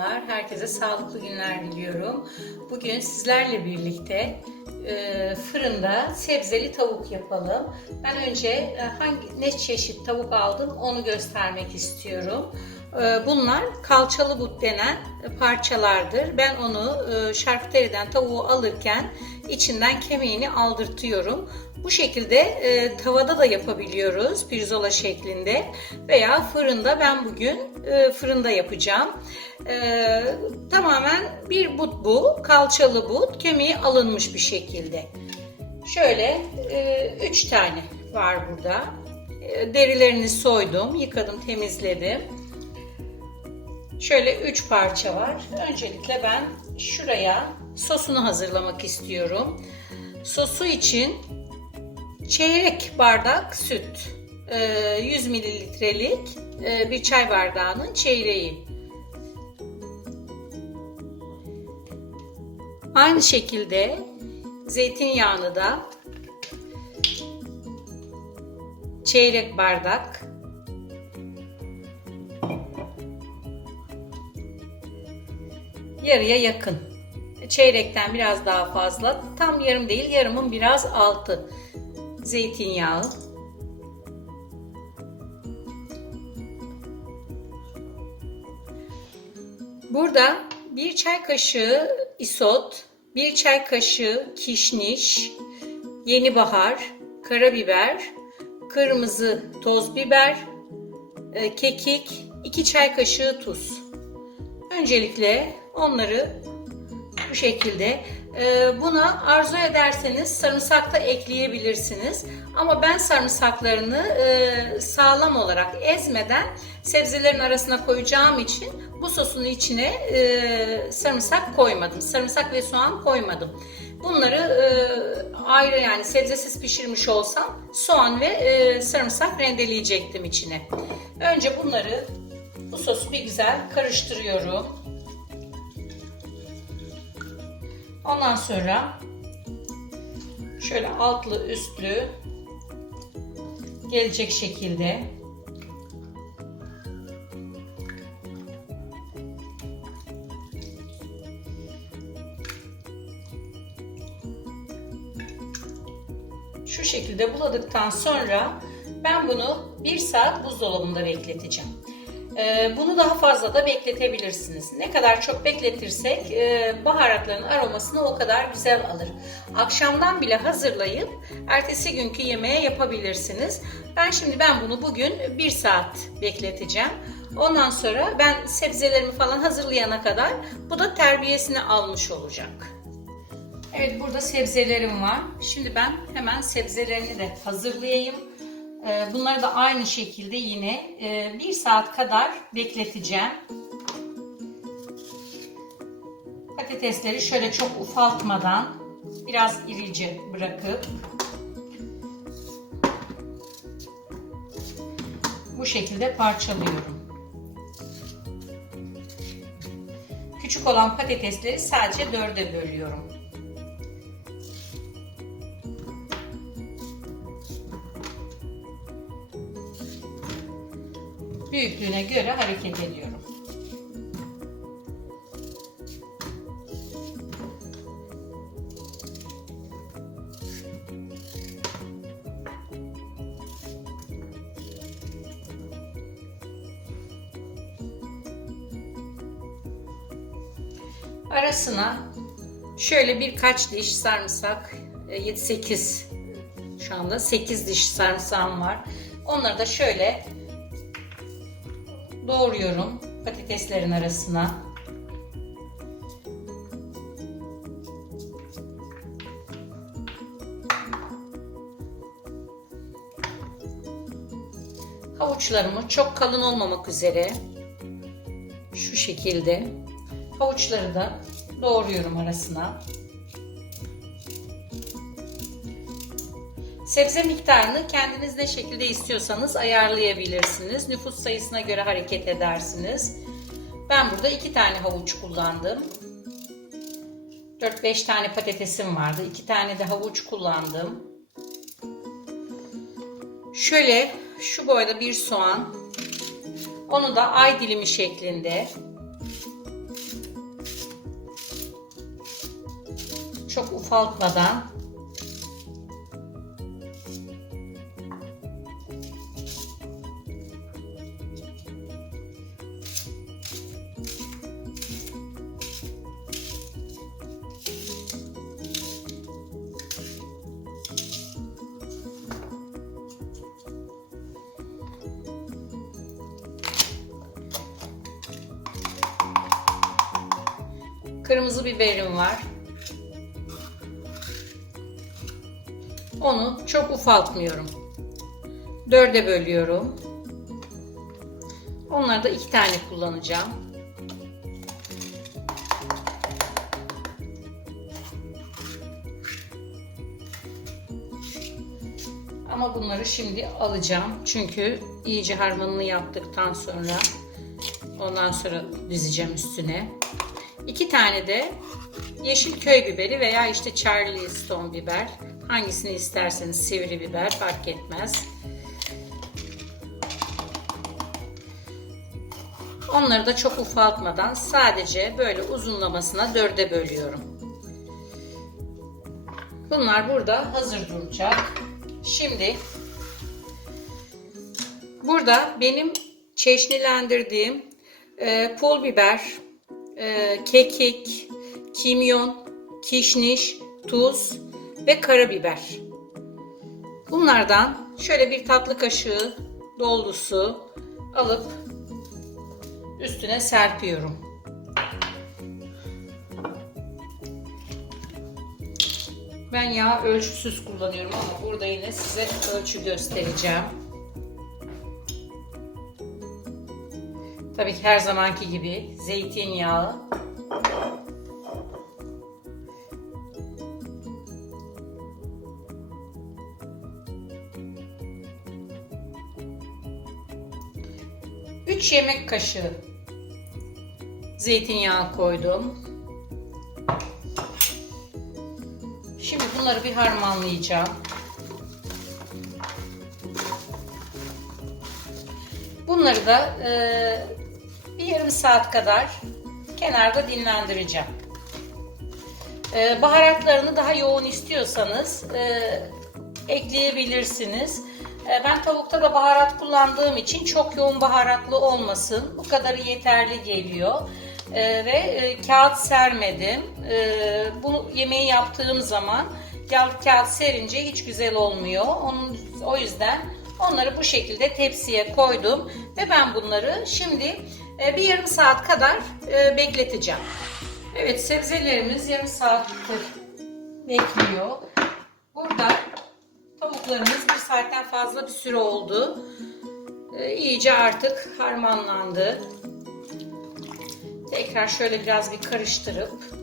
Selamlar, herkese sağlıklı günler diliyorum. Bugün sizlerle birlikte e, fırında sebzeli tavuk yapalım. Ben önce e, hangi ne çeşit tavuk aldım onu göstermek istiyorum. E, bunlar kalçalı but denen parçalardır. Ben onu e, şarküteriden tavuğu alırken içinden kemiğini aldırtıyorum. Bu şekilde e, tavada da yapabiliyoruz pirzola şeklinde veya fırında ben bugün e, fırında yapacağım. E, tamamen bir but bu, kalçalı but, kemiği alınmış bir şekilde. Şöyle 3 tane var burada. E, derilerini soydum, yıkadım, temizledim. Şöyle 3 parça var. Öncelikle ben şuraya sosunu hazırlamak istiyorum. Sosu için çeyrek bardak süt, 100 mililitrelik bir çay bardağının çeyreği. Aynı şekilde zeytinyağını da çeyrek bardak yarıya yakın. Çeyrekten biraz daha fazla. Tam yarım değil, yarımın biraz altı zeytinyağı. Burada bir çay kaşığı isot, bir çay kaşığı kişniş, yeni bahar, karabiber, kırmızı toz biber, e, kekik, iki çay kaşığı tuz. Öncelikle onları bu şekilde buna arzu ederseniz sarımsak da ekleyebilirsiniz. Ama ben sarımsaklarını e, sağlam olarak ezmeden sebzelerin arasına koyacağım için bu sosun içine e, sarımsak koymadım. Sarımsak ve soğan koymadım. Bunları e, ayrı yani sebzesiz pişirmiş olsam soğan ve sarımsak rendeleyecektim içine. Önce bunları bu sosu bir güzel karıştırıyorum. Ondan sonra şöyle altlı üstlü gelecek şekilde şu şekilde buladıktan sonra ben bunu bir saat buzdolabında bekleteceğim. Ee, bunu daha fazla da bekletebilirsiniz. Ne kadar çok bekletirsek e, baharatların aromasını o kadar güzel alır. Akşamdan bile hazırlayıp ertesi günkü yemeğe yapabilirsiniz. Ben şimdi ben bunu bugün bir saat bekleteceğim. Ondan sonra ben sebzelerimi falan hazırlayana kadar bu da terbiyesini almış olacak. Evet burada sebzelerim var. Şimdi ben hemen sebzelerini de hazırlayayım. Ee, bunları da aynı şekilde yine e, bir saat kadar bekleteceğim. Patatesleri şöyle çok ufaltmadan biraz irice bırakıp bu şekilde parçalıyorum. Küçük olan patatesleri sadece dörde bölüyorum. Büyüklüğüne göre hareket ediyorum. Arasına şöyle birkaç diş sarımsak 7-8 e, şu anda 8 diş sarımsağım var. Onları da şöyle doğruyorum patateslerin arasına. Havuçlarımı çok kalın olmamak üzere şu şekilde havuçları da doğruyorum arasına. Sebze miktarını kendiniz ne şekilde istiyorsanız ayarlayabilirsiniz. Nüfus sayısına göre hareket edersiniz. Ben burada iki tane havuç kullandım. 4-5 tane patatesim vardı. 2 tane de havuç kullandım. Şöyle şu boyda bir soğan. Onu da ay dilimi şeklinde. Çok ufaltmadan Kırmızı biberim var. Onu çok ufaltmıyorum. Dörde bölüyorum. Onları da iki tane kullanacağım. Ama bunları şimdi alacağım. Çünkü iyice harmanını yaptıktan sonra ondan sonra dizeceğim üstüne. İki tane de yeşil köy biberi veya işte Charleston biber. Hangisini isterseniz sivri biber fark etmez. Onları da çok ufaltmadan sadece böyle uzunlamasına dörde bölüyorum. Bunlar burada hazır duracak. Şimdi burada benim çeşnilendirdiğim e, pul biber, e, kekik, kimyon, kişniş, tuz ve karabiber. Bunlardan şöyle bir tatlı kaşığı dolusu alıp üstüne serpiyorum. Ben yağ ölçüsüz kullanıyorum ama burada yine size ölçü göstereceğim. Tabii ki her zamanki gibi zeytinyağı. Üç yemek kaşığı zeytinyağı koydum. Şimdi bunları bir harmanlayacağım. Bunları da e, yarım saat kadar kenarda dinlendireceğim. E, baharatlarını daha yoğun istiyorsanız e, ekleyebilirsiniz. E, ben tavukta da baharat kullandığım için çok yoğun baharatlı olmasın. Bu kadarı yeterli geliyor. E, ve e, kağıt sermedim. E, bu yemeği yaptığım zaman yağlı kağıt serince hiç güzel olmuyor. Onun, o yüzden onları bu şekilde tepsiye koydum ve ben bunları şimdi bir yarım saat kadar e, bekleteceğim. Evet sebzelerimiz yarım saattir bekliyor. Burada tavuklarımız bir saatten fazla bir süre oldu. E, iyice artık harmanlandı. Tekrar şöyle biraz bir karıştırıp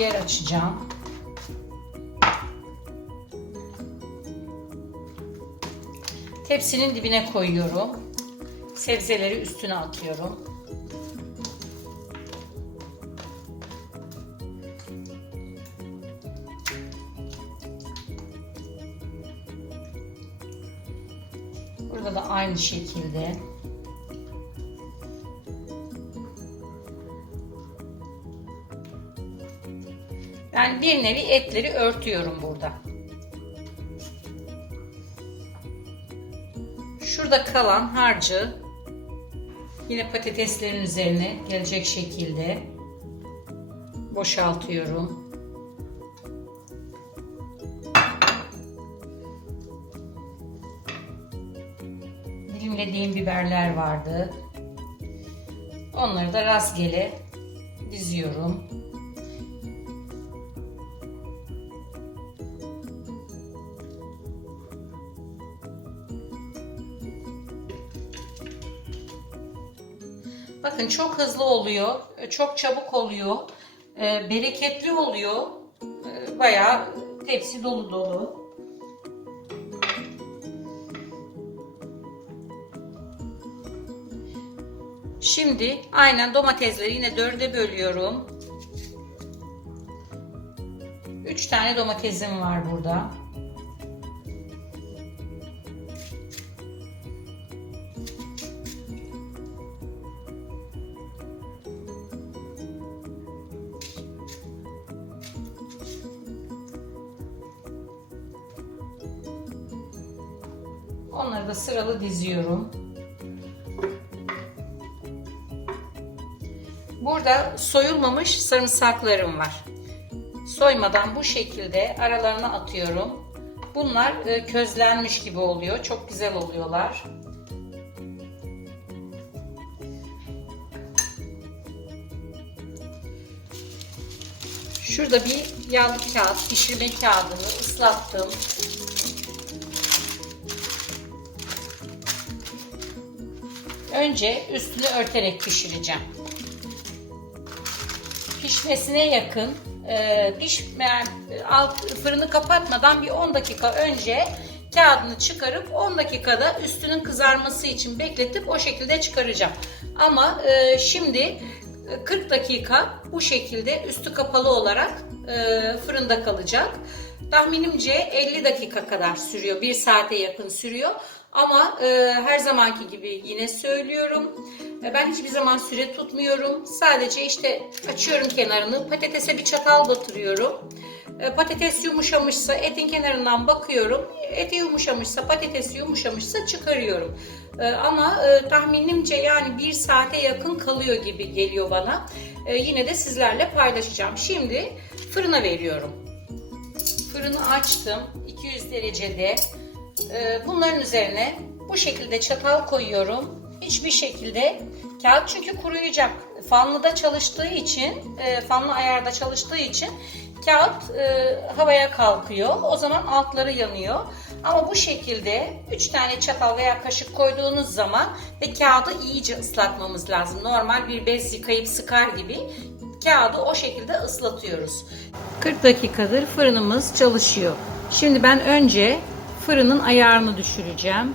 yer açacağım. Tepsinin dibine koyuyorum. Sebzeleri üstüne atıyorum. Burada da aynı şekilde. Bir nevi etleri örtüyorum burada. Şurada kalan harcı yine patateslerin üzerine gelecek şekilde boşaltıyorum. Dilimlediğim biberler vardı. Onları da rastgele diziyorum. Bakın çok hızlı oluyor, çok çabuk oluyor, e, bereketli oluyor. E, Bayağı tepsi dolu dolu. Şimdi aynen domatesleri yine dörde bölüyorum. 3 tane domatesim var burada. Onları da sıralı diziyorum. Burada soyulmamış sarımsaklarım var. Soymadan bu şekilde aralarına atıyorum. Bunlar e, közlenmiş gibi oluyor. Çok güzel oluyorlar. Şurada bir yağlı kağıt, pişirme kağıdını ıslattım. Önce üstünü örterek pişireceğim. Pişmesine yakın e, pişme alt fırını kapatmadan bir 10 dakika önce kağıdını çıkarıp 10 dakikada üstünün kızarması için bekletip o şekilde çıkaracağım. Ama e, şimdi 40 dakika bu şekilde üstü kapalı olarak e, fırında kalacak. Tahminimce 50 dakika kadar sürüyor. 1 saate yakın sürüyor. Ama e, her zamanki gibi yine söylüyorum. E, ben hiçbir zaman süre tutmuyorum. Sadece işte açıyorum kenarını. Patatese bir çatal batırıyorum. E, patates yumuşamışsa etin kenarından bakıyorum. Eti yumuşamışsa patates yumuşamışsa çıkarıyorum. E, ama e, tahminimce yani bir saate yakın kalıyor gibi geliyor bana. E, yine de sizlerle paylaşacağım. Şimdi fırına veriyorum. Fırını açtım. 200 derecede. Ee, bunların üzerine bu şekilde çatal koyuyorum. Hiçbir şekilde kağıt çünkü kuruyacak. Fanlıda çalıştığı için, e, fanlı ayarda çalıştığı için kağıt e, havaya kalkıyor. O zaman altları yanıyor. Ama bu şekilde 3 tane çatal veya kaşık koyduğunuz zaman ve kağıdı iyice ıslatmamız lazım. Normal bir bez yıkayıp sıkar gibi kağıdı o şekilde ıslatıyoruz. 40 dakikadır fırınımız çalışıyor. Şimdi ben önce fırının ayarını düşüreceğim.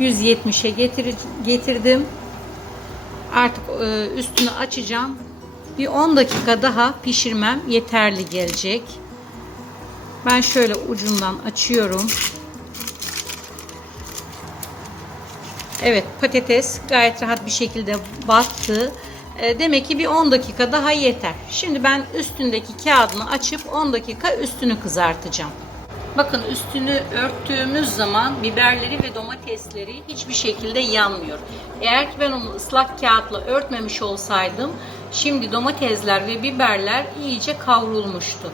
170'e getir, getirdim. Artık e, üstünü açacağım. Bir 10 dakika daha pişirmem yeterli gelecek. Ben şöyle ucundan açıyorum. Evet patates gayet rahat bir şekilde battı. E, demek ki bir 10 dakika daha yeter. Şimdi ben üstündeki kağıdını açıp 10 dakika üstünü kızartacağım. Bakın üstünü örttüğümüz zaman biberleri ve domatesleri hiçbir şekilde yanmıyor. Eğer ki ben onu ıslak kağıtla örtmemiş olsaydım şimdi domatesler ve biberler iyice kavrulmuştu.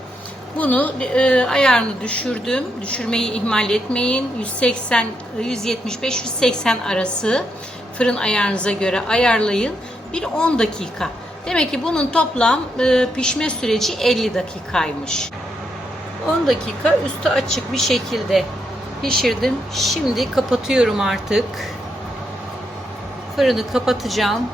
Bunu e, ayarını düşürdüm. Düşürmeyi ihmal etmeyin. 180 175 180 arası fırın ayarınıza göre ayarlayın. Bir 10 dakika. Demek ki bunun toplam e, pişme süreci 50 dakikaymış. 10 dakika üstü açık bir şekilde pişirdim. Şimdi kapatıyorum artık. Fırını kapatacağım.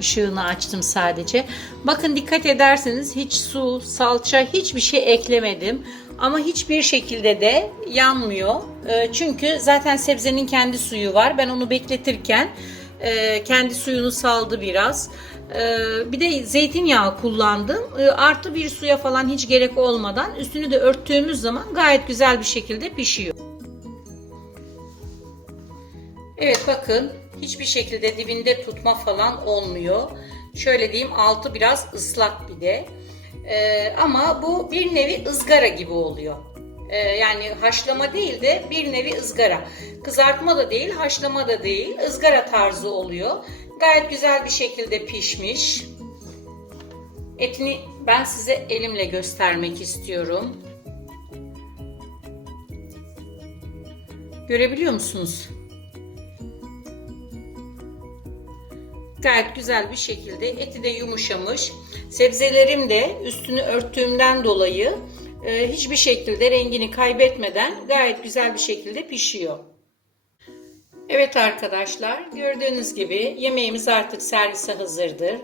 Işığını açtım sadece. Bakın dikkat ederseniz hiç su, salça hiçbir şey eklemedim. Ama hiçbir şekilde de yanmıyor. Ee, çünkü zaten sebzenin kendi suyu var. Ben onu bekletirken e, kendi suyunu saldı biraz. Ee, bir de zeytinyağı kullandım. Ee, artı bir suya falan hiç gerek olmadan üstünü de örttüğümüz zaman gayet güzel bir şekilde pişiyor. Evet bakın hiçbir şekilde dibinde tutma falan olmuyor. Şöyle diyeyim altı biraz ıslak bir de. Ee, ama bu bir nevi ızgara gibi oluyor. Ee, yani haşlama değil de bir nevi ızgara. Kızartma da değil, haşlama da değil, ızgara tarzı oluyor. Gayet güzel bir şekilde pişmiş. Etini ben size elimle göstermek istiyorum. Görebiliyor musunuz? Gayet güzel bir şekilde eti de yumuşamış. Sebzelerim de üstünü örttüğümden dolayı hiçbir şekilde rengini kaybetmeden gayet güzel bir şekilde pişiyor. Evet arkadaşlar gördüğünüz gibi yemeğimiz artık servise hazırdır.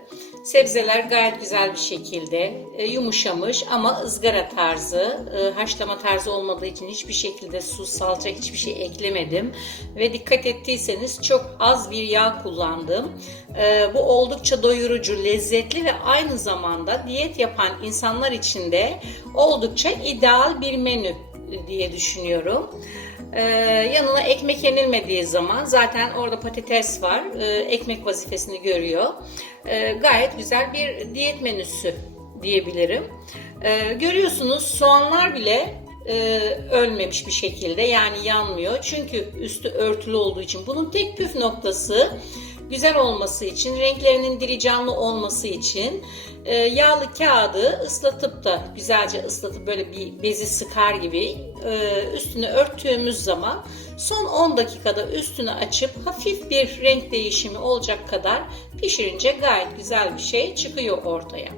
Sebzeler gayet güzel bir şekilde e, yumuşamış ama ızgara tarzı, e, haşlama tarzı olmadığı için hiçbir şekilde su, salça hiçbir şey eklemedim. Ve dikkat ettiyseniz çok az bir yağ kullandım. E, bu oldukça doyurucu, lezzetli ve aynı zamanda diyet yapan insanlar için de oldukça ideal bir menü diye düşünüyorum. Ee, yanına ekmek yenilmediği zaman zaten orada patates var. Ee, ekmek vazifesini görüyor. Ee, gayet güzel bir diyet menüsü diyebilirim. Ee, görüyorsunuz soğanlar bile e, ölmemiş bir şekilde yani yanmıyor. Çünkü üstü örtülü olduğu için. Bunun tek püf noktası güzel olması için, renklerinin diri canlı olması için e, yağlı kağıdı ıslatıp da güzelce ıslatıp böyle bir bezi sıkar gibi e, üstünü örttüğümüz zaman son 10 dakikada üstünü açıp hafif bir renk değişimi olacak kadar pişirince gayet güzel bir şey çıkıyor ortaya.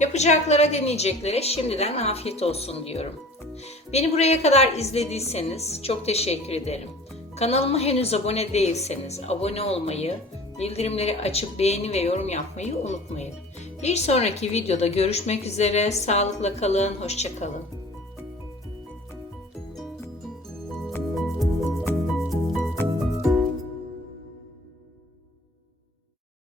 Yapacaklara deneyeceklere şimdiden afiyet olsun diyorum. Beni buraya kadar izlediyseniz çok teşekkür ederim. Kanalıma henüz abone değilseniz abone olmayı, bildirimleri açıp beğeni ve yorum yapmayı unutmayın. Bir sonraki videoda görüşmek üzere. Sağlıkla kalın, hoşça kalın.